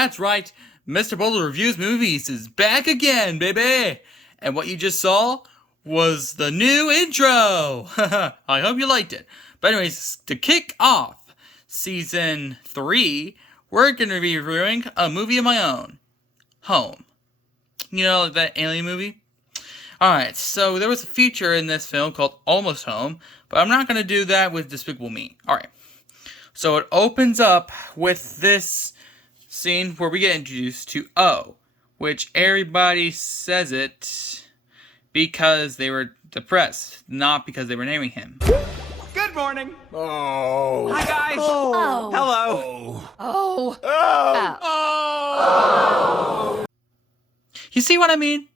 That's right, Mr. Boulder Reviews Movies is back again, baby! And what you just saw was the new intro! I hope you liked it. But anyways, to kick off Season 3, we're going to be reviewing a movie of my own. Home. You know, that alien movie? Alright, so there was a feature in this film called Almost Home, but I'm not going to do that with Despicable Me. Alright. So it opens up with this scene where we get introduced to O, which everybody says it because they were depressed, not because they were naming him. Good morning. Oh. Hi, guys. Oh. Hello. Oh. Oh. You see what I mean?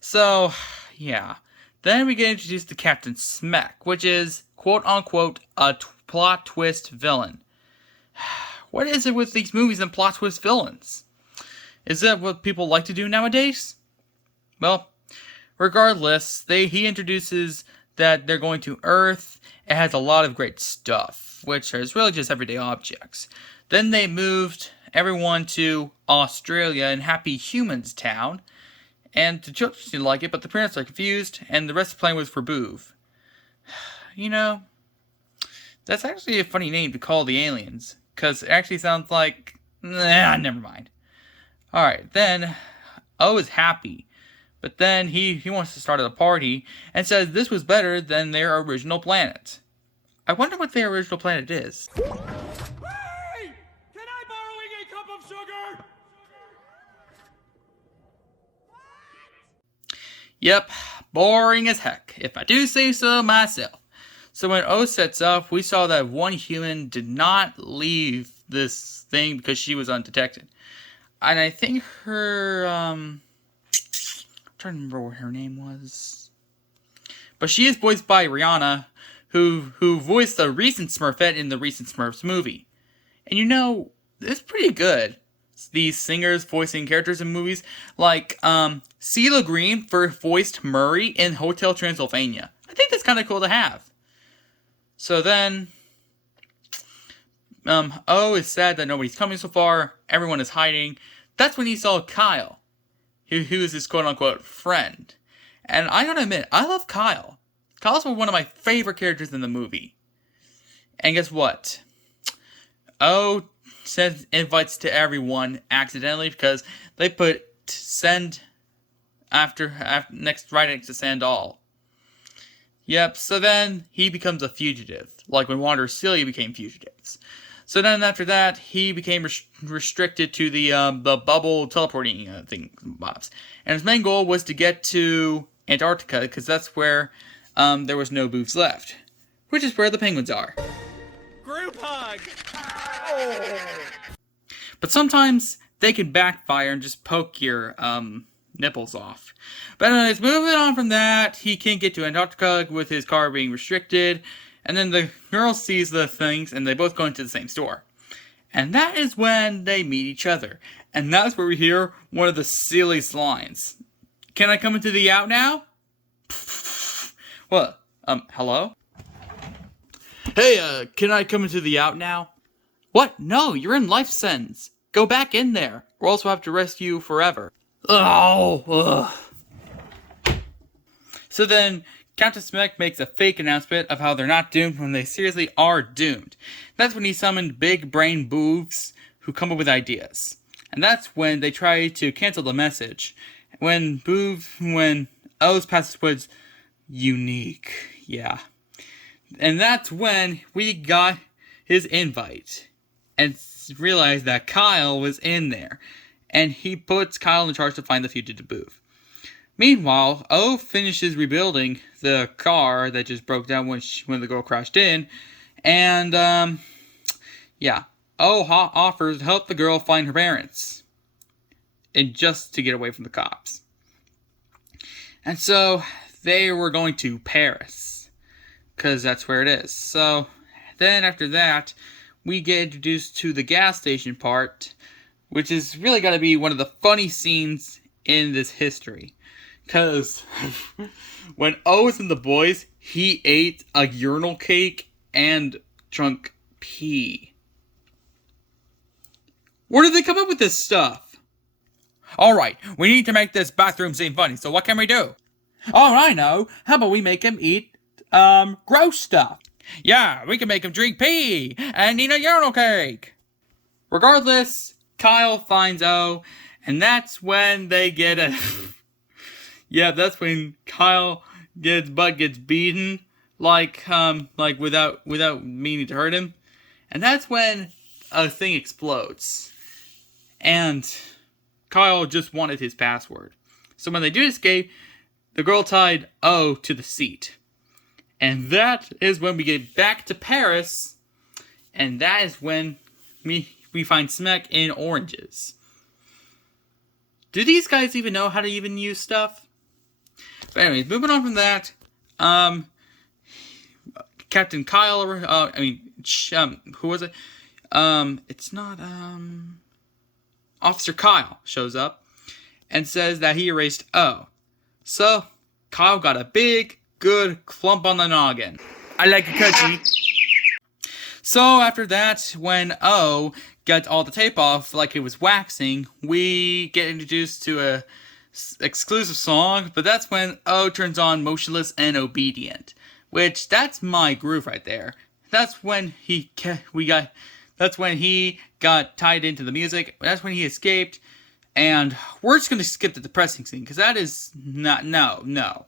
So, yeah. Then we get introduced to Captain Smack, which is, quote-unquote, a plot twist villain. What is it with these movies and plot twist villains? Is that what people like to do nowadays? Well, regardless, he introduces that they're going to Earth. It has a lot of great stuff, which is really just everyday objects. Then they moved everyone to Australia in Happy Humans Town. And the children seem to like it, but the parents are confused, and the rest of the plan was for Boov. You know, that's actually a funny name to call the aliens, because it actually sounds like... Nah, never mind. Alright, then, O is happy, but then he wants to start a party, and says this was better than their original planet. I wonder what their original planet is. Hey! Can I borrow a cup of sugar? Yep, boring as heck, if I do say so myself. So when O sets up, we saw that one human did not leave this thing because she was undetected. And I think her, I'm trying to remember what her name was. But she is voiced by Rihanna, who voiced the recent Smurfette in the recent Smurfs movie. And you know, it's pretty good. These singers voicing characters in movies, like CeeLo Green voiced Murray in Hotel Transylvania. I think that's kind of cool to have. So then, O is sad that nobody's coming so far. Everyone is hiding. That's when he saw Kyle, who is his quote-unquote friend. And I gotta admit, I love Kyle. Kyle's one of my favorite characters in the movie. And guess what? O sends invites to everyone accidentally because they put send after next right next to send all. Yep, so then he becomes a fugitive, like when Wander and Celia became fugitives. So then after that, he became restricted to the bubble teleporting thing, bobs. And his main goal was to get to Antarctica, because that's where there was no Boovs left. Which is where the penguins are. Group hug. But sometimes they can backfire and just poke your nipples off. But anyways, moving on from that, he can't get to Antarctica with his car being restricted. And then the girl sees the things, and they both go into the same store. And that is when they meet each other. And that's where we hear one of the silliest lines. Can I come into the out now? What? Hello? Hey, can I come into the out now? What? No, you're in life sentence. Go back in there, or else we'll have to arrest you forever. Ugh. So then, Captain Smack makes a fake announcement of how they're not doomed when they seriously are doomed. That's when he summoned big brain Boovs who come up with ideas. And that's when they try to cancel the message. When O's passage was unique. Yeah. And that's when we got his invite. And realized that Kyle was in there. And he puts Kyle in charge to find the fugitive Boov. Meanwhile, O finishes rebuilding the car that just broke down when the girl crashed in. And, yeah. O offers to help the girl find her parents. And just to get away from the cops. And so, they were going to Paris. Because that's where it is. So, then after that, we get introduced to the gas station part, which is really got to be one of the funny scenes in this history. Because when O was in The Boys, he ate a urinal cake and drunk pee. Where did they come up with this stuff? Alright, we need to make this bathroom scene funny, so what can we do? Oh, I know. How about we make him eat, gross stuff? Yeah, we can make him drink pee and eat a urinal cake. Regardless, Kyle finds O, and that's when they get a... yeah, that's when Kyle gets beaten, like without meaning to hurt him. And that's when a thing explodes. And Kyle just wanted his password. So when they do escape, the girl tied O to the seat. And that is when we get back to Paris. And that is when we find Smek in oranges. Do these guys even know how to even use stuff? But anyways, moving on from that. Captain Kyle, who was it? It's not, Officer Kyle shows up and says that he erased O. So, Kyle got a big, good clump on the noggin. I like a cookie. So, after that, when O gets all the tape off like it was waxing, we get introduced to a exclusive song, but that's when O turns on Motionless and Obedient. Which, that's my groove right there. That's when he got tied into the music. That's when he escaped. And we're just going to skip the depressing scene, because that is not, no.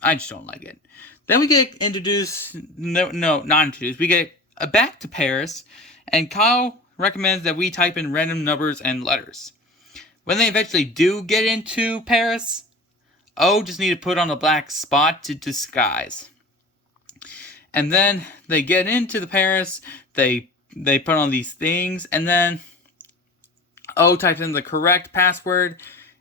I just don't like it. Then we get introduced, not introduced, we get back to Paris, and Kyle recommends that we type in random numbers and letters. When they eventually do get into Paris, O just need to put on a black spot to disguise. And then they get into the Paris, they put on these things, and then O types in the correct password,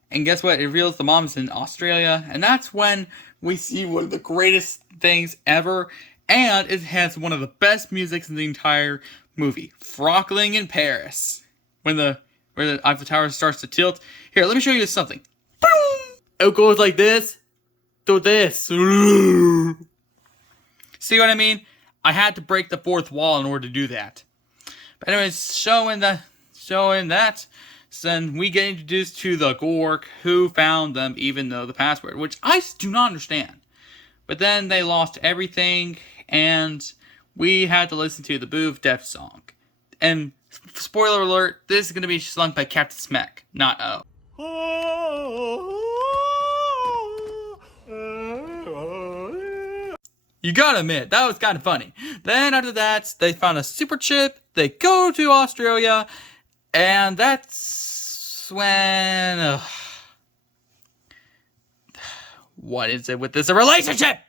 and guess what? It reveals the mom's in Australia, and that's when we see one of the greatest things ever, and it has one of the best musics in the entire movie, Frockling in Paris. Where the Eiffel Tower starts to tilt. Here, let me show you something. Boom! It goes like this, to this. See what I mean? I had to break the fourth wall in order to do that. But anyways, showing that, then we get introduced to the Gork, who found them even though the password, which I do not understand. But then they lost everything, and we had to listen to the Boof Death song. And spoiler alert, this is going to be sung by Captain Smek, not O. You gotta admit, that was kind of funny. Then after that, they found a super chip, they go to Australia, and that's when... what is it with this relationship?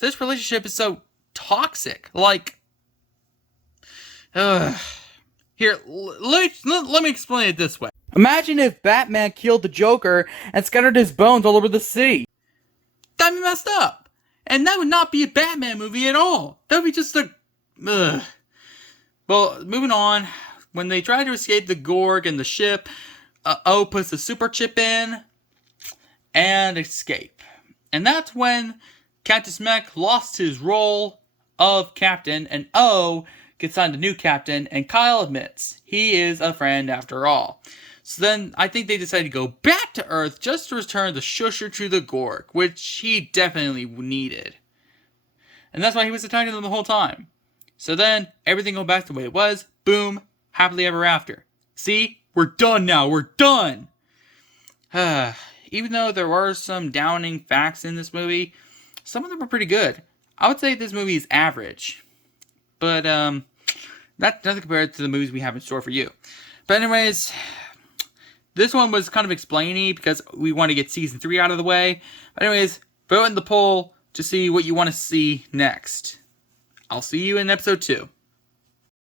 This relationship is so toxic. Like... Here, let me explain it this way. Imagine if Batman killed the Joker and scattered his bones all over the city. That'd be messed up. And that would not be a Batman movie at all. That would be just a... Well, moving on. When they try to escape the Gorg and the ship, O puts the super chip in and escape. And that's when Captain Smek lost his role of captain, and O gets signed a new captain, and Kyle admits he is a friend after all. So then, I think they decided to go back to Earth just to return the Shusher to the Gork, which he definitely needed. And that's why he was attacking them the whole time. So then, everything goes back to the way it was. Boom. Happily ever after. See? We're done now. We're done! Even though there were some downing facts in this movie, some of them were pretty good. I would say this movie is average. But, that doesn't compare to the movies we have in store for you. But anyways... This one was kind of explainy because we want to get season 3 out of the way. But anyways, vote in the poll to see what you want to see next. I'll see you in episode 2.